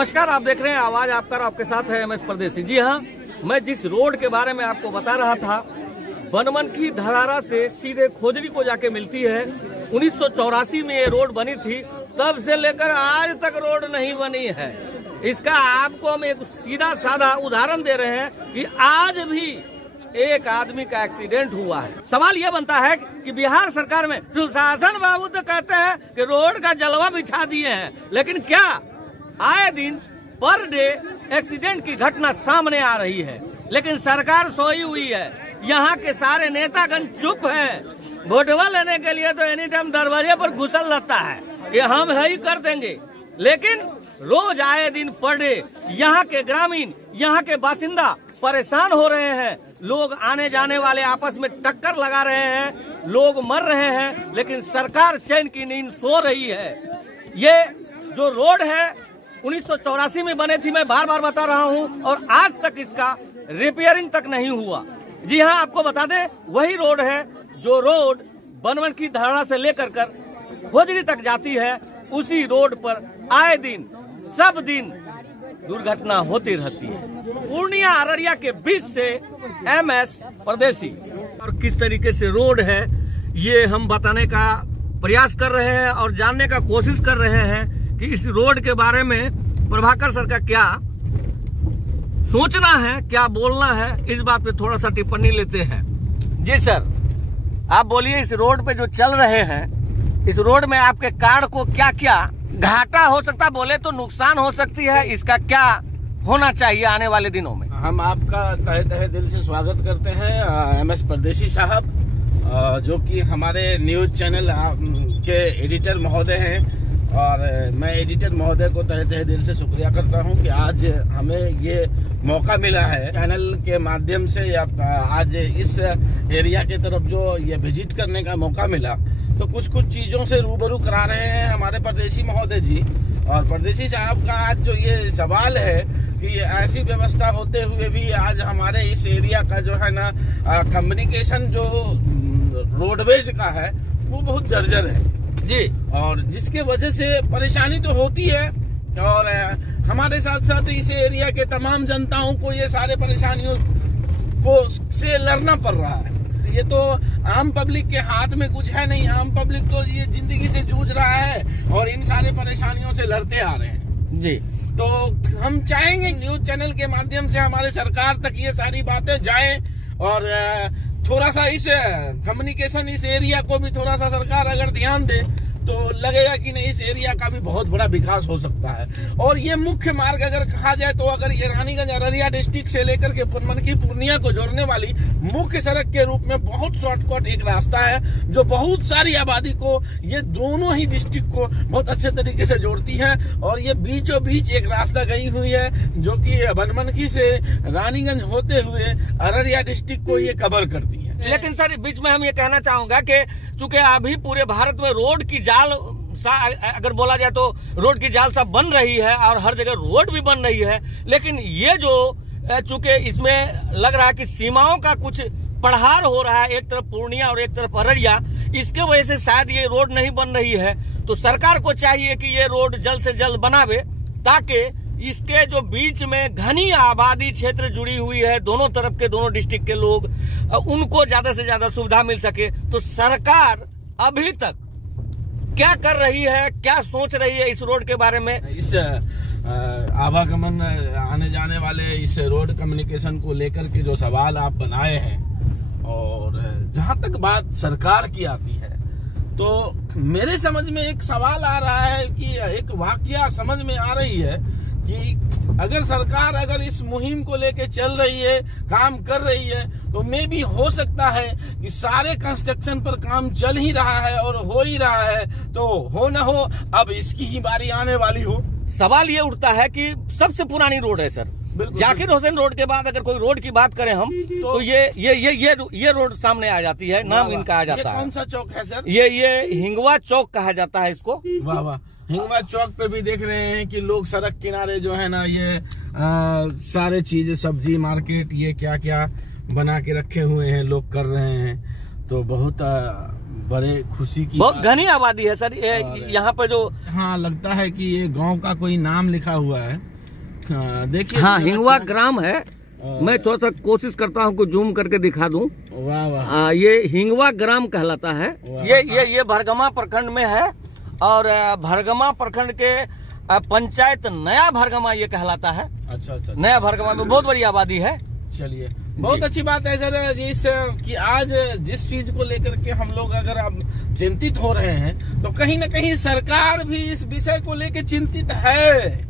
नमस्कार, आप देख रहे हैं आवाज आपका, आपके साथ है MS परदेसी। जी हाँ, मैं जिस रोड के बारे में आपको बता रहा था, बनमनखी धरारा से सीधे खोजरी को जाके मिलती है। 1984 में ये रोड बनी थी, तब से लेकर आज तक रोड नहीं बनी है। इसका आपको हम एक सीधा साधा उदाहरण दे रहे हैं कि आज भी एक आदमी का एक्सीडेंट हुआ है। सवाल ये बनता है कि बिहार सरकार में सुशासन बाबू तो कहते हैं कि रोड का जलवा बिछा दिए हैं, लेकिन क्या आए दिन पर डे एक्सीडेंट की घटना सामने आ रही है, लेकिन सरकार सोई हुई है। यहाँ के सारे नेतागण चुप हैं। वोटवा लेने के लिए तो एनी टाइम दरवाजे पर घुसल रहता है कि हम है ही कर देंगे, लेकिन रोज आए दिन पर डे यहाँ के ग्रामीण, यहाँ के बासिंदा परेशान हो रहे हैं। लोग आने जाने वाले आपस में टक्कर लगा रहे हैं, लोग मर रहे हैं, लेकिन सरकार चैन की नींद सो रही है। ये जो रोड है 1984 में बने थी, मैं बार बार बता रहा हूं, और आज तक इसका रिपेयरिंग तक नहीं हुआ। जी हां, आपको बता दें, वही रोड है जो रोड बनमनखी धरारा से लेकर कर खोजरी तक जाती है। उसी रोड पर आए दिन सब दिन दुर्घटना होती रहती है। पूर्णिया अररिया के बीच से MS परदेसी। और किस तरीके से रोड है ये हम बताने का प्रयास कर रहे हैं और जानने का कोशिश कर रहे हैं कि इस रोड के बारे में प्रभाकर सर का क्या सोचना है, क्या बोलना है, इस बात पे थोड़ा सा टिप्पणी लेते हैं। जी सर, आप बोलिए, इस रोड पे जो चल रहे हैं, इस रोड में आपके कार को क्या क्या घाटा हो सकता, बोले तो नुकसान हो सकती है, इसका क्या होना चाहिए आने वाले दिनों में? हम आपका तहे दिल से स्वागत करते हैं MS परदेसी साहब, जो कि हमारे न्यूज चैनल के एडिटर महोदय हैं। और मैं एडिटर महोदय को तहे दिल से शुक्रिया करता हूं कि आज हमें ये मौका मिला है चैनल के माध्यम से, या आज इस एरिया की तरफ जो ये विजिट करने का मौका मिला, तो कुछ चीजों से रूबरू करा रहे हैं हमारे परदेसी महोदय जी। और परदेसी साहब का आज जो ये सवाल है कि ऐसी व्यवस्था होते हुए भी आज हमारे इस एरिया का जो है ना कम्युनिकेशन जो रोडवेज का है वो बहुत जर्जर है जी, और जिसके वजह से परेशानी तो होती है। और हमारे साथ साथ इस एरिया के तमाम जनताओं को ये सारे परेशानियों को से लड़ना पड़ रहा है। ये तो आम पब्लिक के हाथ में कुछ है नहीं। आम पब्लिक तो ये जिंदगी से जूझ रहा है और इन सारे परेशानियों से लड़ते आ रहे हैं जी। तो हम चाहेंगे न्यूज चैनल के माध्यम से हमारे सरकार तक ये सारी बातें जाए, और थोड़ा सा इस कम्युनिकेशन, इस एरिया को भी थोड़ा सा सरकार अगर ध्यान दे तो लगेगा कि नहीं, इस एरिया का भी बहुत बड़ा विकास हो सकता है। और ये मुख्य मार्ग अगर कहा जाए तो अगर ये रानीगंज अररिया डिस्ट्रिक्ट से लेकर के बनमनखी पूर्णिया को जोड़ने वाली मुख्य सड़क के रूप में बहुत शॉर्टकट एक रास्ता है, जो बहुत सारी आबादी को, ये दोनों ही डिस्ट्रिक्ट को बहुत अच्छे तरीके से जोड़ती है। और ये बीचों बीच एक रास्ता गई हुई है जो कि बनमनखी से रानीगंज होते हुए अररिया डिस्ट्रिक्ट को ये कवर करती है। लेकिन सर, बीच में हम ये कहना चाहूंगा कि चूंकि अभी पूरे भारत में रोड की जाल, अगर बोला जाए तो रोड की जाल सब बन रही है और हर जगह रोड भी बन रही है, लेकिन ये जो चूंकि इसमें लग रहा है कि सीमाओं का कुछ पड़हार हो रहा है, एक तरफ पूर्णिया और एक तरफ अररिया, इसके वजह से शायद ये रोड नहीं बन रही है। तो सरकार को चाहिए कि ये रोड जल्द से जल्द बनावे, ताकि इसके जो बीच में घनी आबादी क्षेत्र जुड़ी हुई है, दोनों तरफ के, दोनों डिस्ट्रिक्ट के लोग, उनको ज्यादा से ज्यादा सुविधा मिल सके। तो सरकार अभी तक क्या कर रही है, क्या सोच रही है इस रोड के बारे में? इस आवागमन, आने जाने वाले इस रोड कम्युनिकेशन को लेकर के जो सवाल आप बनाए हैं, और जहां तक बात सरकार की आती है, तो मेरे समझ में एक सवाल आ रहा है कि एक वाकया समझ में आ रही है कि अगर सरकार अगर इस मुहिम को लेके चल रही है, काम कर रही है, तो मे भी हो सकता है कि सारे कंस्ट्रक्शन पर काम चल ही रहा है और हो ही रहा है, तो हो न हो अब इसकी ही बारी आने वाली हो। सवाल ये उठता है कि सबसे पुरानी रोड है सर, जाकिर हुसैन रोड के बाद अगर कोई रोड की बात करें हम तो ये रोड सामने आ जाती है। नाम इनका आ जाता है, कौन सा चौक है सर? ये हिंगवा चौक कहा जाता है इसको। वाह वाह। हिंगवा चौक पे भी देख रहे हैं कि लोग सड़क किनारे जो है ना, ये सारे चीजें, सब्जी मार्केट, ये क्या क्या बना के रखे हुए हैं, लोग कर रहे हैं। तो बहुत बड़े खुशी की बहुत घनी आबादी है सर यहाँ पर जो। हाँ, लगता है कि ये गांव का कोई नाम लिखा हुआ है। देखिए, हाँ, हिंगवा ग्राम है। मैं थोड़ा सा कोशिश करता हूँ को जूम करके दिखा दूं। वाह वाह, ये हिंगवा ग्राम कहलाता है। ये भरगमा प्रखंड में है और भरगमा प्रखंड के पंचायत नया भरगमा ये कहलाता है। अच्छा अच्छा, नया भरगमा में बहुत बड़ी आबादी है। चलिए, बहुत अच्छी बात है सर जिस कि आज जिस चीज को लेकर के हम लोग अगर अब चिंतित हो रहे हैं तो कहीं न कहीं सरकार भी इस विषय को लेकर चिंतित है,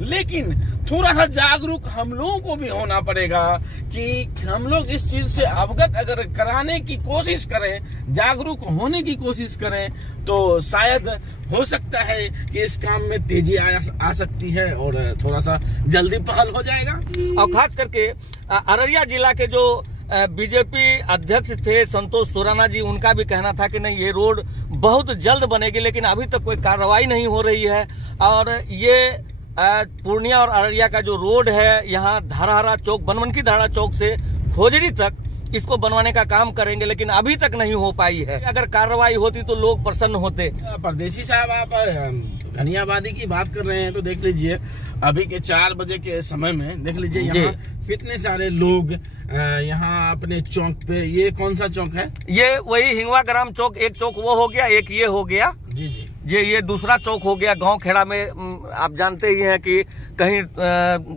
लेकिन थोड़ा सा जागरूक हम लोगों को भी होना पड़ेगा कि हम लोग इस चीज से अवगत अगर कराने की कोशिश करें, जागरूक होने की कोशिश करें, तो शायद हो सकता है कि इस काम में तेजी आ सकती है और थोड़ा सा जल्दी पहल हो जाएगा। और खास करके अररिया जिला के जो बीजेपी अध्यक्ष थे संतोष सोराना जी, उनका भी कहना था कि नहीं ये रोड बहुत जल्द बनेगी, लेकिन अभी तक कोई कार्रवाई नहीं हो रही है। और ये पूर्णिया और अररिया का जो रोड है, यहाँ धरहरा चौक, बनमनखी धरहरा चौक से खोजरी तक इसको बनवाने का काम करेंगे, लेकिन अभी तक नहीं हो पाई है। अगर कार्रवाई होती तो लोग प्रसन्न होते। परदेसी साहब, आप घनी आबादी की बात कर रहे हैं तो देख लीजिए अभी के 4 बजे के समय में देख लीजिए यहाँ कितने सारे लोग यहाँ अपने चौक पे। ये कौन सा चौक है? ये वही हिंगवा ग्राम चौक। एक चौक वो हो गया, एक ये हो गया। जी जी, ये दूसरा चौक हो गया। गांव खेड़ा में आप जानते ही हैं कि कहीं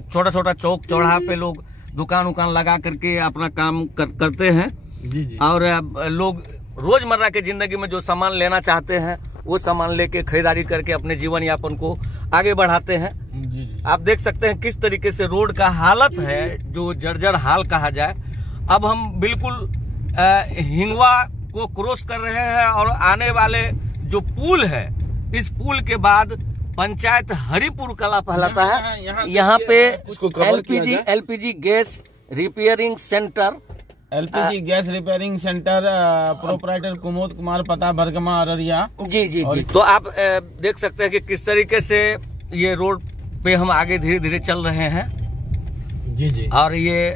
छोटा छोटा चौक चौराहा पे लोग दुकान लगा करके अपना काम करते हैं। जी जी, और लोग रोजमर्रा के जिंदगी में जो सामान लेना चाहते हैं वो सामान लेके खरीदारी करके अपने जीवन यापन को आगे बढ़ाते हैं। जी जी, आप देख सकते हैं किस तरीके से रोड का हालत है, जो जर्जर हाल कहा जाए। अब हम बिल्कुल हिंगवा को क्रॉस कर रहे हैं और आने वाले जो पुल है, इस पुल के बाद पंचायत हरिपुर कला कहलाता है। यहाँ पे LPG gas repairing centre, LPG gas repairing centre, proprietor Kumod Kumar, पता भरगमा, अररिया। जी जी जी। तो आप देख सकते हैं कि किस तरीके से ये रोड पे हम आगे धीरे धीरे चल रहे हैं। जी जी, और ये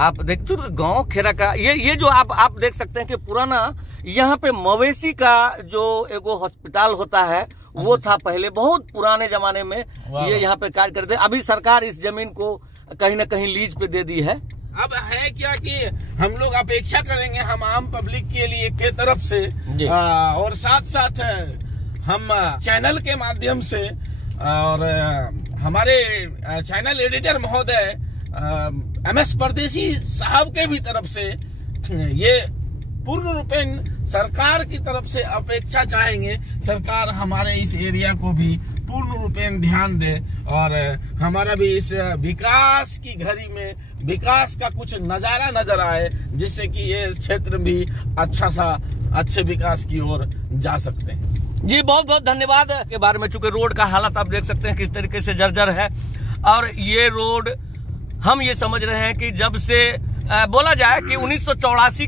आप देख चुके गांव खेड़ा का ये जो आप देख सकते हैं कि पुराना यहाँ पे मवेशी का जो एगो हॉस्पिटल होता है वो था पहले, बहुत पुराने जमाने में ये यहाँ पे कार्य करते। अभी सरकार इस जमीन को कहीं न कहीं लीज पे दे दी है। अब है क्या कि हम लोग अपेक्षा करेंगे हम आम पब्लिक के लिए के तरफ से, और साथ साथ हम चैनल के माध्यम से और हमारे चैनल एडिटर महोदय MS परदेसी साहब के भी तरफ से ये पूर्ण रूपेण सरकार की तरफ से अपेक्षा चाहेंगे सरकार हमारे इस एरिया को भी पूर्ण रूपेण ध्यान दे और हमारा भी इस विकास की घड़ी में विकास का कुछ नजारा नजर आए, जिससे कि ये क्षेत्र भी अच्छे विकास की ओर जा सकते हैं। जी बहुत बहुत धन्यवाद के बारे में। चूंकि रोड का हालत आप देख सकते हैं किस तरीके से जर्जर है, और ये रोड हम ये समझ रहे हैं कि जब से बोला जाए कि 1984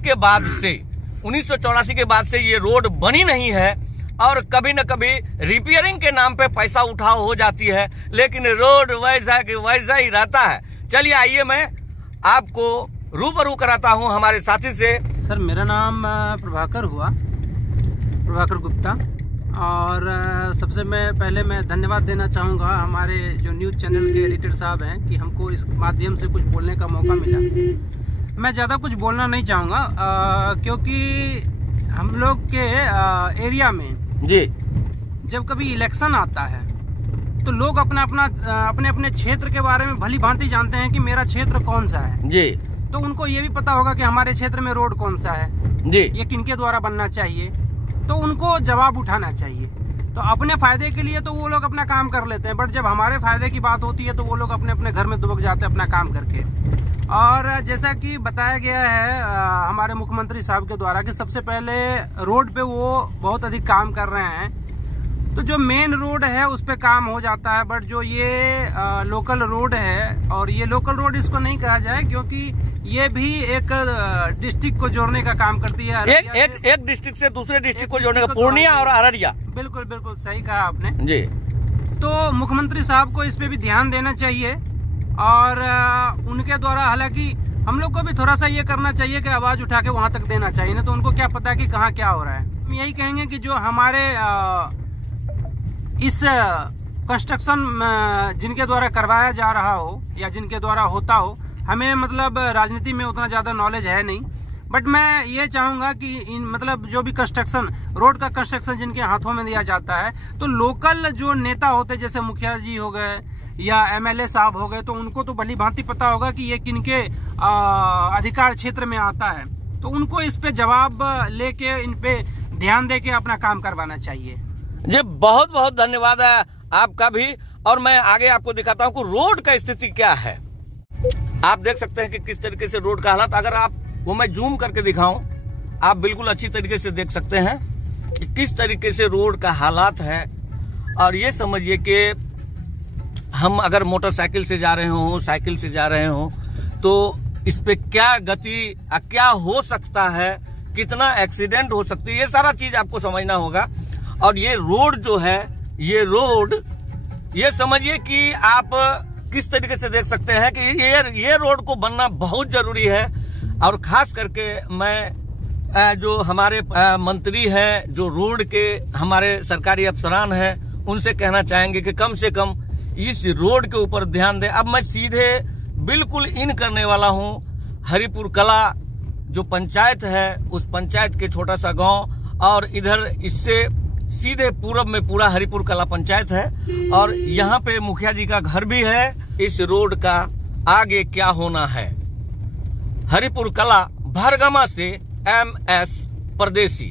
के बाद से ये रोड बनी नहीं है, और कभी न कभी रिपेयरिंग के नाम पे पैसा उठाव हो जाती है, लेकिन रोड वैसा कि वैसा ही रहता है। चलिए आइए मैं आपको रूबरू कराता हूं हमारे साथी से। सर मेरा नाम प्रभाकर गुप्ता, और सबसे पहले मैं धन्यवाद देना चाहूँगा हमारे जो न्यूज़ चैनल के एडिटर साहब हैं कि हमको इस माध्यम से कुछ बोलने का मौका मिला। मैं ज़्यादा कुछ बोलना नहीं चाहूँगा क्योंकि हम लोग के एरिया में जी जब कभी इलेक्शन आता है तो लोग अपने क्षेत्र के बारे में भली भांति जानते हैं कि मेरा क्षेत्र कौन सा है जी। तो उनको ये भी पता होगा कि हमारे क्षेत्र में रोड कौन सा है जी, ये किनके द्वारा बनना चाहिए, तो उनको जवाब उठाना चाहिए। तो अपने फायदे के लिए तो वो लोग अपना काम कर लेते हैं, बट जब हमारे फायदे की बात होती है तो वो लोग अपने अपने घर में दुबक जाते हैं अपना काम करके। और जैसा कि बताया गया है हमारे मुख्यमंत्री साहब के द्वारा कि सबसे पहले रोड पे वो बहुत अधिक काम कर रहे हैं, तो जो मेन रोड है उस पे काम हो जाता है, बट जो ये लोकल रोड है, और ये लोकल रोड इसको नहीं कहा जाए क्योंकि ये भी एक डिस्ट्रिक्ट को जोड़ने का काम करती है। एक डिस्ट्रिक्ट से दूसरे डिस्ट्रिक्ट को जोड़ने का, पूर्णिया और अररिया। बिल्कुल बिल्कुल सही कहा आपने जी। तो मुख्यमंत्री साहब को इस पे भी ध्यान देना चाहिए, और उनके द्वारा हालांकि हम लोग को भी थोड़ा सा ये करना चाहिए कि आवाज उठा के वहां तक देना चाहिए, ना तो उनको क्या पता कि कहाँ क्या हो रहा है। हम यही कहेंगे कि जो हमारे इस कंस्ट्रक्शन जिनके द्वारा करवाया जा रहा हो या जिनके द्वारा होता हो, हमें मतलब राजनीति में उतना ज्यादा नॉलेज है नहीं, बट मैं ये चाहूंगा कि मतलब जो भी कंस्ट्रक्शन, रोड का कंस्ट्रक्शन जिनके हाथों में दिया जाता है, तो लोकल जो नेता होते जैसे मुखिया जी हो गए या एमएलए साहब हो गए, तो उनको तो भली भांति पता होगा कि ये किनके अधिकार क्षेत्र में आता है, तो उनको इस पे जवाब लेके इन पे ध्यान दे के अपना काम करवाना चाहिए। जी बहुत बहुत धन्यवाद है आपका भी। और मैं आगे आपको दिखाता हूँ कि रोड का स्थिति क्या है। आप देख सकते हैं कि किस तरीके से रोड का हालत, अगर आप वो मैं जूम करके दिखाऊं, आप बिल्कुल अच्छी तरीके से देख सकते हैं कि किस तरीके से रोड का हालात है। और ये समझिए कि हम अगर मोटरसाइकिल से जा रहे हो, साइकिल से जा रहे हो, तो इस पे क्या गति, क्या हो सकता है, कितना एक्सीडेंट हो सकती है, ये सारा चीज आपको समझना होगा। और ये रोड जो है, ये रोड, ये समझिए कि आप किस तरीके से देख सकते हैं कि ये रोड को बनना बहुत जरूरी है। और खास करके मैं जो हमारे मंत्री हैं, जो रोड के हमारे सरकारी अफसरान हैं, उनसे कहना चाहेंगे कि कम से कम इस रोड के ऊपर ध्यान दें। अब मैं सीधे बिल्कुल इन करने वाला हूं हरिपुर कला जो पंचायत है, उस पंचायत के छोटा सा गांव, और इधर इससे सीधे पूरब में पूरा हरिपुर कला पंचायत है, और यहाँ पे मुखिया जी का घर भी है। इस रोड का आगे क्या होना है। हरिपुर कला भरगमा से MS परदेसी।